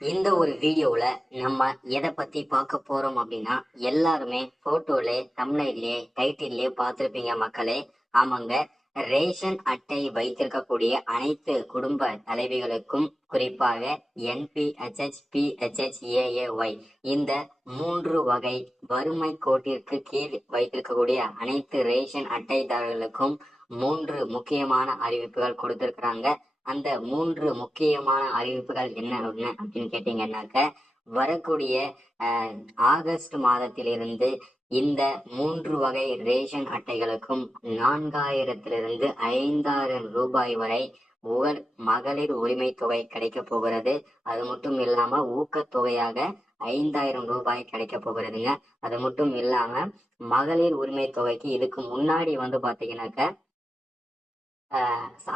இந்த ஒரு வீடியோல நம்ம எதை பத்தி பார்க்க போறோம் அப்படின்னா எல்லாருமே போட்டோல தம்ப்நெயிலே டைட்டிலே பார்த்திருப்பீங்க மக்களே. ஆமாங்க, ரேஷன் அட்டை வைத்திருக்கக்கூடிய அனைத்து குடும்ப தலைவிகளுக்கும் குறிப்பாக என்பிஹெச்ஹெச், பிஹெச்ஹெச், ஏஏஒய் இந்த 3 வகை வறுமை கோட்டிற்கு கீழ் வைத்திருக்கக்கூடிய அனைத்து ரேஷன் அட்டைதாரர்களுக்கும் 3 முக்கியமான அறிவிப்புகள் கொடுத்திருக்கிறாங்க. அந்த 3 முக்கியமான அறிவிப்புகள் என்ன அப்படின்னு கேட்டீங்கன்னாக்க, வரக்கூடிய ஆகஸ்ட் மாதத்திலிருந்து இந்த 3 வகை ரேஷன் அட்டைகளுக்கும் 4000 5000 ரூபாய் வரை மகளிர் உரிமை தொகை கிடைக்க போகிறது. அது மட்டும் இல்லாம ஊக்கத்தொகையாக 5000 ரூபாய் கிடைக்க போகிறதுங்க. அது மட்டும் இல்லாம மகளிர் உரிமை தொகைக்கு இதுக்கு முன்னாடி பாத்தீங்கன்னாக்க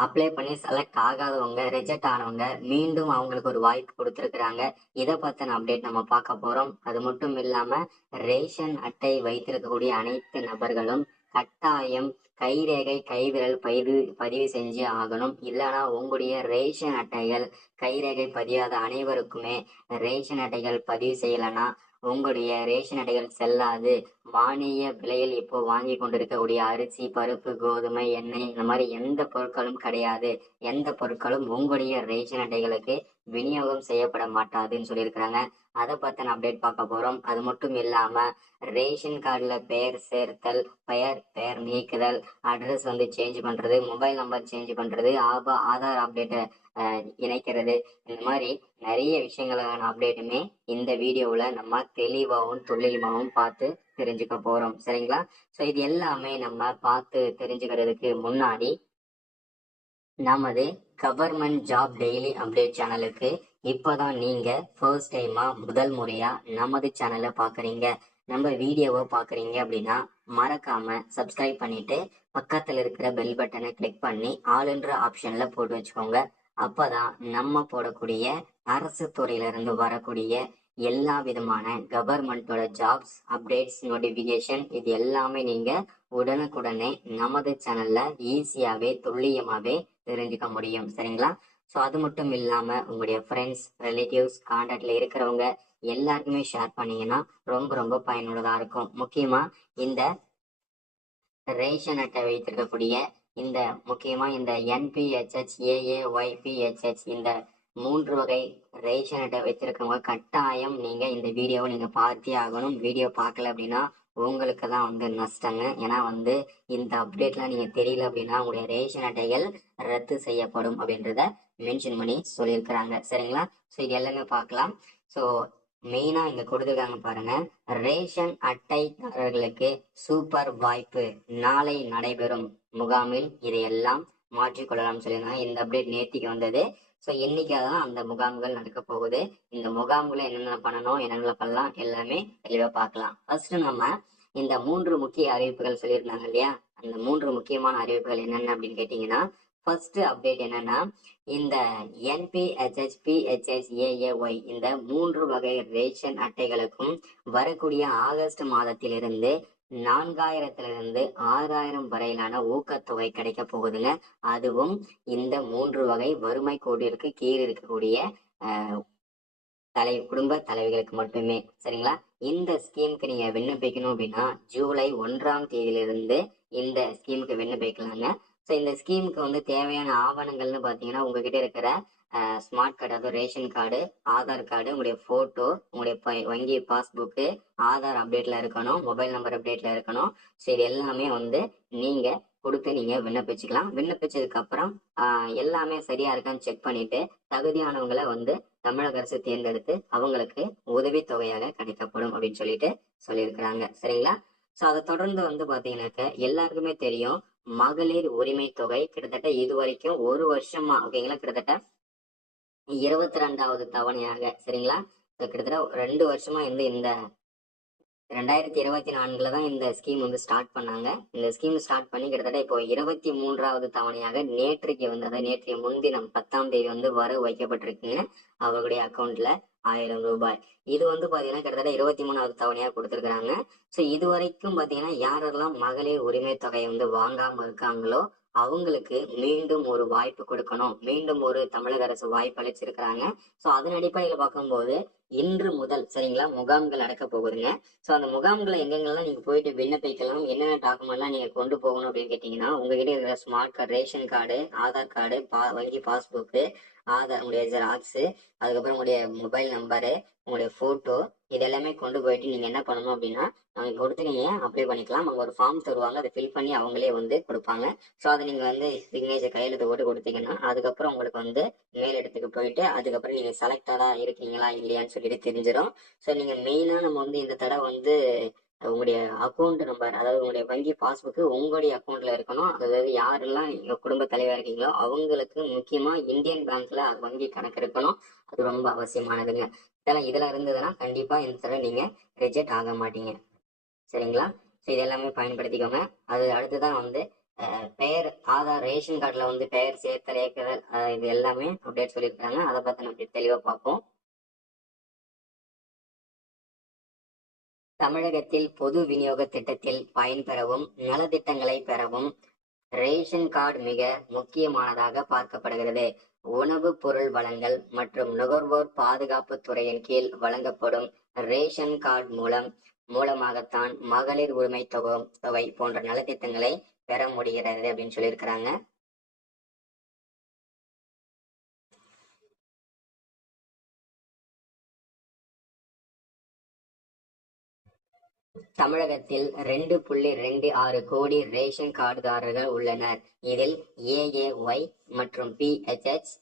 அப்ளை பண்ணி செலக்ட் ஆகாதவங்க, ரிஜெக்ட் ஆனவங்க மீண்டும் அவங்களுக்கு ஒரு வாய்ப்பு கொடுத்துருக்குறாங்க. இதை பத்தின அப்டேட் நம்ம பார்க்க போறோம். அது மட்டும் இல்லாம ரேஷன் அட்டை வைத்திருக்கக்கூடிய அனைத்து நபர்களும் கட்டாயம் கைரேகை கைவிரல் பதிவு செஞ்சு ஆகணும். இல்லைன்னா உங்களுடைய ரேஷன் அட்டைகள் கைரேகை பதியாத அனைவருக்குமே ரேஷன் அட்டைகள் பதிவு செய்யலைன்னா உங்களுடைய ரேஷன் அட்டைகள் செல்லாது. மானிய விலையில் இப்போ வாங்கி கொண்டிருக்கக்கூடிய அரிசி, பருப்பு, கோதுமை, எண்ணெய் இந்த மாதிரி எந்த பொருட்களும் கிடையாது. எந்த பொருட்களும் உங்களுடைய ரேஷன் அட்டைகளுக்கு விநியோகம் செய்யப்பட மாட்டாதுன்னு சொல்லியிருக்கிறாங்க. அதை பத்தின அப்டேட் பார்க்க போறோம். அது மட்டும் இல்லாம ரேஷன் கார்டுல பெயர் சேர்த்தல், பெயர் நீக்குதல், அட்ரஸ் சேஞ்ச் பண்றது, மொபைல் நம்பர் சேஞ்ச் பண்றது, ஆதார் அப்டேட்டை இணைக்கிறது, இந்த மாதிரி நிறைய விஷயங்களுக்கான அப்டேட்டுமே இந்த வீடியோவில் நம்ம தெளிவாகவும் துல்லியமாகவும் பார்த்து தெரிஞ்சுக்க போறோம். சரிங்களா? ஸோ இது எல்லாமே நம்ம பார்த்து தெரிஞ்சுக்கிறதுக்கு முன்னாடி நமது கவர்மெண்ட் ஜாப் டெய்லி அப்டேட் சேனலுக்கு இப்போதான் நீங்க ஃபர்ஸ்ட் டைமா முதல் முறையா நமது சேனலை பார்க்குறீங்க, நம்ம வீடியோவை பார்க்குறீங்க அப்படின்னா மறக்காம சப்ஸ்கிரைப் பண்ணிட்டு பக்கத்தில் இருக்கிற பெல் பட்டனை கிளிக் பண்ணி ஆளுன்ற ஆப்ஷன்ல போட்டு வச்சுக்கோங்க. அப்பதான் நம்ம போடக்கூடிய அரசு துறையிலிருந்து வரக்கூடிய எல்லா விதமான கவர்மெண்டோட ஜாப்ஸ் அப்டேட்ஸ் நோட்டிபிகேஷன் இது எல்லாமே நீங்க உடனுக்குடனே நமது சேனல்ல ஈஸியாவே துல்லியமாவே தெரிஞ்சுக்க முடியும். சரிங்களா? ஸோ அது மட்டும் இல்லாம உங்களுடைய ஃப்ரெண்ட்ஸ், ரிலேட்டிவ்ஸ், கான்டாக்ட்ல இருக்கிறவங்க எல்லாருக்குமே ஷேர் பண்ணீங்கன்னா ரொம்ப ரொம்ப பயனுள்ளதா இருக்கும். முக்கியமா இந்த ரேஷன் அட்டை வைத்திருக்கக்கூடிய முக்கியமா இந்த என்பிஹெச்ஹெச், ஏஏஒய், பிஹெச்ஹெச் இந்த 3 வகை ரேஷன் அட்டை வச்சிருக்கவங்க கட்டாயம் நீங்க இந்த வீடியோவை நீங்க பார்த்தே ஆகணும். வீடியோ பார்க்கல அப்படின்னா உங்களுக்கு தான் நஷ்டங்க. ஏன்னா இந்த அப்டேட்லாம் நீங்க தெரியல அப்படின்னா உங்களுடைய ரேஷன் அட்டைகள் ரத்து செய்யப்படும் அப்படின்றத மென்ஷன் பண்ணி சொல்லியிருக்கிறாங்க. சரிங்களா? ஸோ இது எல்லாமே பார்க்கலாம். ஸோ மெயினா இங்க கொடுத்துருக்காங்க பாருங்க, ரேஷன் அட்டைதாரர்களுக்கு சூப்பர் வாய்ப்பு, நாளை நடைபெறும் முகாமில் இதையெல்லாம் மாற்றிக்கொள்ளலாம் சொல்லியிருந்தாங்க. இந்த அப்டேட் நேத்திக்கு வந்தது. ஸோ இன்னைக்காதான் அந்த முகாம்கள் நடக்க போகுது. இந்த முகாம்களை என்னென்ன பண்ணணும், என்னென்ன பண்ணலாம் எல்லாமே தெளிவா பார்க்கலாம். ஃபர்ஸ்ட் நம்ம இந்த 3 முக்கிய அறிவிப்புகள் சொல்லியிருந்தாங்க இல்லையா, அந்த 3 முக்கியமான அறிவிப்புகள் என்னென்ன அப்படின்னு கேட்டீங்கன்னா, ஃபர்ஸ்ட் அப்டேட் என்னன்னா, இந்த என்பிஹெச்ஹெச், பிஹெச்ஹெச், ஏஏஒய் இந்த 3 வகை ரேஷன் அட்டைகளுக்கும் வரக்கூடிய ஆகஸ்ட் மாதத்திலிருந்து 4000 6000 வரையிலான ஊக்கத்தொகை கிடைக்க போகுதுங்க. அதுவும் இந்த 3 வகை வறுமை கோட்டிற்கு கீழ் இருக்கக்கூடிய குடும்ப தலைவிகளுக்கு மட்டுமே. சரிங்களா? இந்த ஸ்கீமுக்கு நீங்க விண்ணப்பிக்கணும் அப்படின்னா ஜூலை 1ஆம் தேதியிலிருந்து இந்த ஸ்கீமுக்கு விண்ணப்பிக்கலாங்க. ஸோ இந்த ஸ்கீமுக்கு தேவையான ஆவணங்கள்னு பார்த்தீங்கன்னா உங்ககிட்ட இருக்கிற ஸ்மார்ட் கார்டு, அதாவது ரேஷன் கார்டு, ஆதார் கார்டு, உங்களுடைய போட்டோ, உங்களுடைய வங்கி பாஸ்புக்கு, ஆதார் அப்டேட்ல இருக்கணும், மொபைல் நம்பர் அப்டேட்ல இருக்கணும். ஸோ இது எல்லாமே நீங்க கொடுத்து நீங்க விண்ணப்பிச்சுக்கலாம். விண்ணப்பிச்சதுக்கு அப்புறம் எல்லாமே சரியா இருக்கான்னு செக் பண்ணிட்டு தகுதியானவங்களை தமிழக அரசு தேர்ந்தெடுத்து அவங்களுக்கு உதவித்தொகையாக கிடைக்கப்படும் அப்படின்னு சொல்லியிருக்கிறாங்க. சரிங்களா? ஸோ அதை தொடர்ந்து பாத்தீங்கன்னாக்க எல்லாருக்குமே தெரியும், மகளிர் உரிமை தொகை கிட்டத்தட்ட இது வரைக்கும் ஒரு வருஷமா ஓகேங்களா, கிட்டத்தட்ட 22வது தவணையாக. சரிங்களா? கிட்டத்தட்ட 2 வருஷமா இந்த 2024 தான் இந்த ஸ்கீம் ஸ்டார்ட் பண்ணாங்க. இந்த ஸ்கீம் ஸ்டார்ட் பண்ணி கிட்டத்தட்ட இப்போ 23வது தவணையாக நேற்றைக்கு அதாவது நேற்றைய முன்தினம் 10ஆம் தேதி வரவு வைக்கப்பட்டிருக்குங்க அவர்களுடைய அக்கௌண்ட்ல 1000 ரூபாய். இது பாத்தீங்கன்னா கிட்டத்தட்ட 23வது தவணையா கொடுத்திருக்காங்க. ஸோ இது வரைக்கும் பாத்தீங்கன்னா யாரெல்லாம் மகளிர் உரிமை தொகை வாங்காம இருக்காங்களோ அவங்களுக்கு மீண்டும் ஒரு வாய்ப்பு கொடுக்கணும், மீண்டும் ஒரு தமிழக அரசு வாய்ப்பு அளிச்சிருக்கிறாங்க. ஸோ அதன் அடிப்படையில் பார்க்கும்போது இன்று முதல் சரிங்களா முகாம்கள் நடக்க போகுதுங்க. ஸோ அந்த முகாம்களை எங்கெங்கெல்லாம் நீங்க போயிட்டு விண்ணப்பிக்கலாம், என்னென்ன டாக்குமெண்ட்லாம் நீங்க கொண்டு போகணும் அப்படின்னு கேட்டீங்கன்னா, உங்ககிட்ட இருக்கிற smart card, ration card, Aadhaar card, வங்கி பாஸ்புக்கு, ஆதார் உங்களுடைய ஜெராக்ஸ், அதுக்கப்புறம் உங்களுடைய மொபைல் நம்பரு, உங்களுடைய போட்டோ, இது எல்லாமே கொண்டு போயிட்டு நீங்க என்ன பண்ணணும் அப்படின்னா அவங்க கொடுத்து நீங்க அப்ளை பண்ணிக்கலாம். அவங்க ஒரு ஃபார்ம் தருவாங்க, அதை ஃபில் பண்ணி அவங்களே வந்து கொடுப்பாங்க. ஸோ அதை நீங்க வந்து சிக்னேச்சர் கையெழுத்து போட்டு கொடுத்தீங்கன்னா அதுக்கப்புறம் உங்களுக்கு வந்து மேல் இடத்துக்கு போயிட்டு அதுக்கப்புறம் நீங்க செலக்டடா இருக்கீங்களா இல்லையான்னு சொல்லிட்டு தெரிஞ்சிடும். ஸோ நீங்க மெயினா நம்ம வந்து இந்த தடவை வந்து உங்களுடைய அக்கௌண்ட் நம்பர், அதாவது உங்களுடைய வங்கி பாஸ்புக்கு உங்களுடைய அக்கௌண்ட்ல இருக்கணும். அதாவது யாரெல்லாம் எங்க குடும்ப தலைவா இருக்கீங்களோ அவங்களுக்கு முக்கியமா இந்தியன் பேங்க்ல வங்கி கணக்கு இருக்கணும். அது ரொம்ப அவசியமானதுங்க. இதெல்லாம் இதுல இருந்ததுன்னா கண்டிப்பா இந்த தடவை நீங்க ரிஜெக்ட் ஆக மாட்டீங்க. சரிங்களா? ஸோ இது எல்லாமே பயன்படுத்திக்கோங்க. அது அடுத்துதான் வந்து பெயர், ஆதார், ரேஷன் கார்டுல வந்து பெயர் சேர்த்தல், ஏக்குதல், இது எல்லாமே அப்டேட் சொல்லியிருக்காங்க. அதை பத்தி நம்ம தெளிவா பார்ப்போம். தமிழகத்தில் பொது விநியோக திட்டத்தில் பயன்பெறவும் நலத்திட்டங்களை பெறவும் ரேஷன் கார்டு மிக முக்கியமானதாக பார்க்கப்படுகிறது. உணவுப் பொருள் வழங்கல் மற்றும் நுகர்வோர் பாதுகாப்பு துறையின் கீழ் வழங்கப்படும் ரேஷன் கார்டு மூலமாகத்தான் மகளிர் உரிமை தொகை போன்ற நலத்திட்டங்களை பெற முடிகிறது அப்படின்னு சொல்லியிருக்கிறாங்க. தமிழகத்தில் 2.26 கோடி ரேஷன் கார்டுதாரர்கள் உள்ளனர். இதில் ஏஏஒய் மற்றும் பிஹெச்எச்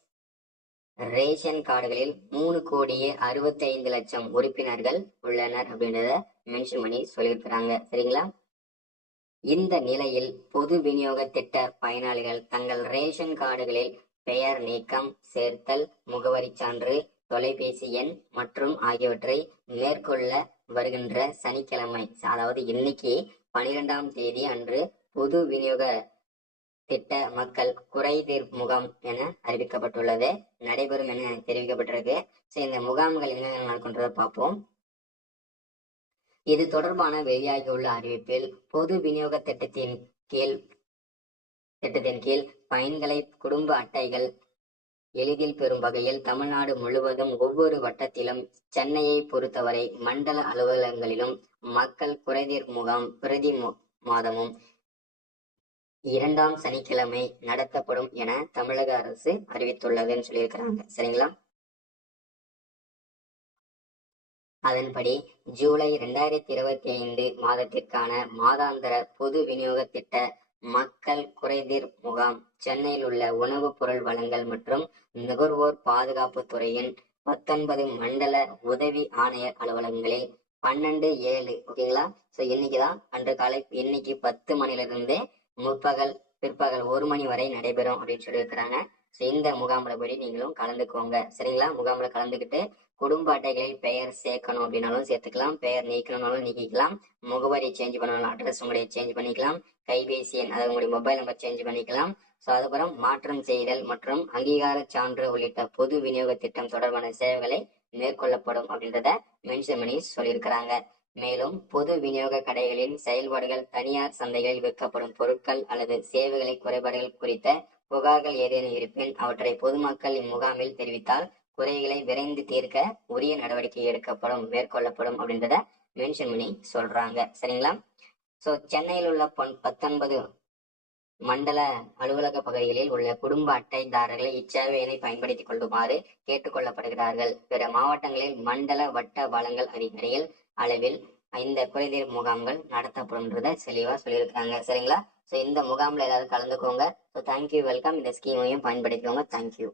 ரேஷன் கார்டுகளில் 3,65,00,000 உறுப்பினர்கள் உள்ளனர் அப்படின்றத மென்ஷன் பண்ணி சொல்லியிருக்கிறாங்க. சரிங்களா? இந்த நிலையில் பொது விநியோக திட்ட பயனாளிகள் தங்கள் ரேஷன் கார்டுகளில் பெயர் நீக்கம், சேர்த்தல், முகவரி சான்று, தொலைபேசி எண் மற்றும் ஆகியவற்றை மேற்கொள்ள வருகின்ற சனிக்கிழமை, அதாவது இன்னைக்கு 12ஆம் தேதி அன்று பொது விநியோக திட்ட மக்கள் குறைதீர் முகாம் என அறிவிக்கப்பட்டுள்ளது, நடைபெறும் என தெரிவிக்கப்பட்டிருக்கு. இந்த முகாம்கள் என்னென்ன நடக்கின்றதை பார்ப்போம். இது தொடர்பான வெளியாகியுள்ள அறிவிப்பில் பொது விநியோக திட்டத்தின் கீழ் பயன்களை குடும்ப அட்டைகள் எளிதில் பெறும் வகையில் தமிழ்நாடு முழுவதும் ஒவ்வொரு வட்டத்திலும் சென்னையை பொறுத்தவரை மண்டல அலுவலகங்களிலும் மக்கள் குறைதீர் முகாம் பிரதி மாதமும் 2ஆம் சனிக்கிழமை நடத்தப்படும் என தமிழக அரசு அறிவித்துள்ளதுன்னு சொல்லியிருக்கிறாங்க. சரிங்களா? அதன்படி ஜூலை 2025 மாதத்திற்கான மாதாந்திர பொது விநியோக திட்ட மக்கள் குறைதீர் முகாம் சென்னையில் உள்ள உணவுப் பொருள் வழங்கல் மற்றும் நுகர்வோர் பாதுகாப்பு துறையின் 19 மண்டல உதவி ஆணையர் அலுவலகங்களில் 12/7 ஓகேங்களா? ஸோ இன்னைக்குதான் அன்று காலை இன்னைக்கு 10 மணிலிருந்து பிற்பகல் 1 மணி வரை நடைபெறும் அப்படின்னு சொல்லியிருக்கிறாங்க. ஸோ இந்த முகாமில் போய் நீங்களும் கலந்துக்கோங்க. சரிங்களா? முகாமில் கலந்துக்கிட்டு குடும்ப அட்டைகளில் பெயர் சேர்க்கணும் அப்படின்னாலும் சேர்த்துக்கலாம், பெயர் நீக்கணும்னாலும் நீக்கிக்கலாம், முகவரி சேஞ்ச் பண்ணணும், அட்ரஸ் உங்களுடைய சேஞ்ச் பண்ணிக்கலாம், கைபேசி எண் அதாவது உங்களுடைய மொபைல் நம்பர் சேஞ்ச் பண்ணிக்கலாம். ஸோ அதுக்கப்புறம் மாற்றம் செய்தல் மற்றும் அங்கீகார சான்று உள்ளிட்ட பொது விநியோக திட்டம் தொடர்பான சேவைகளை மேற்கொள்ளப்படும் அப்படின்றத மென்ஷன் பண்ணி சொல்லியிருக்கிறாங்க. மேலும் பொது விநியோக கடைகளின் செயல்பாடுகள், தனியார் சந்தைகளில் விற்கப்படும் பொருட்கள் அல்லது சேவைகளை குறைபாடுகள் குறித்த புகார்கள் ஏதேனும் இருப்பின் அவற்றை பொதுமக்கள் இம்முகாமில் தெரிவித்தால் குறைகளை விரைந்து தீர்க்க உரிய நடவடிக்கை மேற்கொள்ளப்படும் அப்படின்றத மென்ஷன் பண்ணி சொல்றாங்க. சரிங்களா? ஸோ சென்னையில் உள்ள 19 மண்டல அலுவலக பகுதிகளில் உள்ள குடும்ப அட்டைதாரர்களை இச்சேவையினை பயன்படுத்திக் கொள்ளுமாறு கேட்டுக்கொள்ளப்படுகிறார்கள். பிற மாவட்டங்களில் மண்டல வட்ட வழங்கல் அதிகாரிகள் அளவில் இந்த குறைதீர் முகாம்கள் நடத்தப்படும்ன்றத தெளிவா சொல்லியிருக்காங்க. சரிங்களா? ஸோ இந்த முகாம்ல எல்லாரும் கலந்துக்கோங்க. So thank you, welcome. இந்த ஸ்கீமையும் பயன்படுத்திக்கோங்க. தேங்க்யூ.